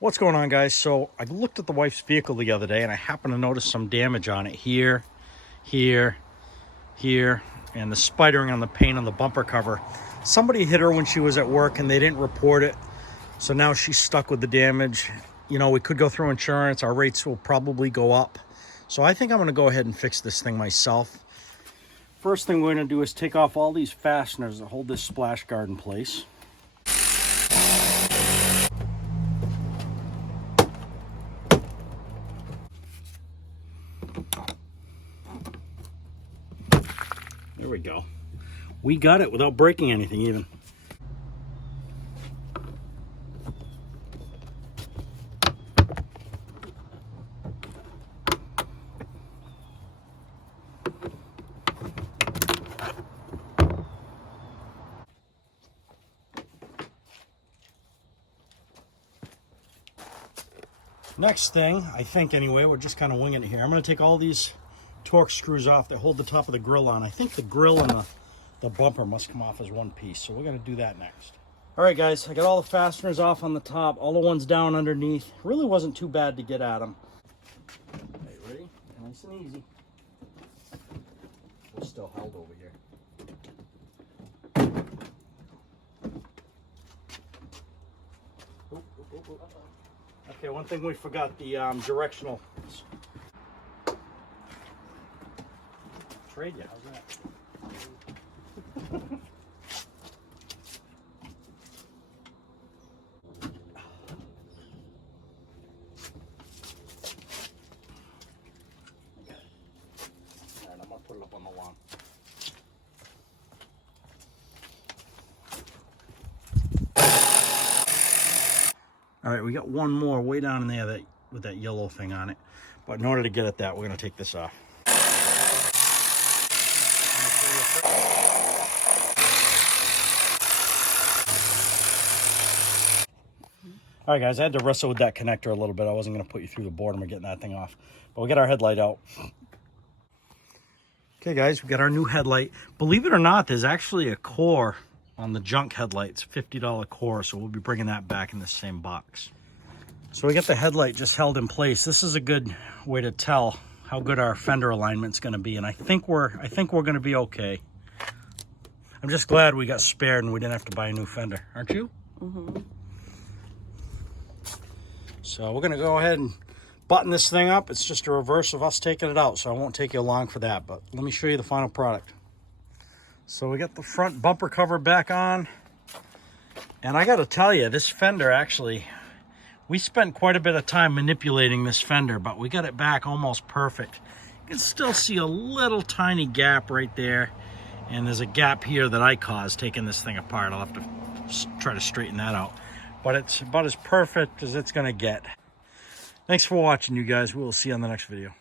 What's going on, guys? So I looked at the wife's vehicle the other day and I happened to notice some damage on it here, here, and the spidering on the paint on the bumper cover. Somebody hit her when she was at work and they didn't report it. So now she's stuck with the damage. You know, we could go through insurance. Our rates will probably go up. So I think I'm going to go ahead and fix this thing myself. First thing we're going to do is take off all these fasteners that hold this splash guard in place. There we go. We got it without breaking anything even. Next thing, I think anyway, we're just kind of winging it here. I'm going to take all these torque screws off that hold the top of the grill on. I think the grill and the bumper must come off as one piece, so we're going to do that next. All right, guys, I got all the fasteners off on the top, all the ones down underneath. Really wasn't too bad to get at them. Okay, ready? Nice and easy. We're still held over here. Okay, one thing we forgot, the directional. Trade you, how's that? Alright, I'm gonna put it up on the lawn. All right, we got one more way down in there with that yellow thing on it. But in order to get at that, we're going to take this off. All right, guys, I had to wrestle with that connector a little bit. I wasn't going to put you through the boredom of getting that thing off. But we got our headlight out. Okay, guys, we got our new headlight. Believe it or not, there's actually a core on the junk headlights, $50 core, so we'll be bringing that back in the same box. So we got the headlight just held in place. This is a good way to tell how good our fender alignment's going to be, and I think we're going to be okay. I'm just glad we got spared and we didn't have to buy a new fender, aren't you? Mm-hmm. So we're going to go ahead and button this thing up. It's just a reverse of us taking it out, so I won't take you along for that, but let me show you the final product. So we got the front bumper cover back on. And I got to tell you, this fender actually, we spent quite a bit of time manipulating this fender, but we got it back almost perfect. You can still see a little tiny gap right there. And there's a gap here that I caused taking this thing apart. I'll have to try to straighten that out. But it's about as perfect as it's going to get. Thanks for watching, you guys. We'll see you on the next video.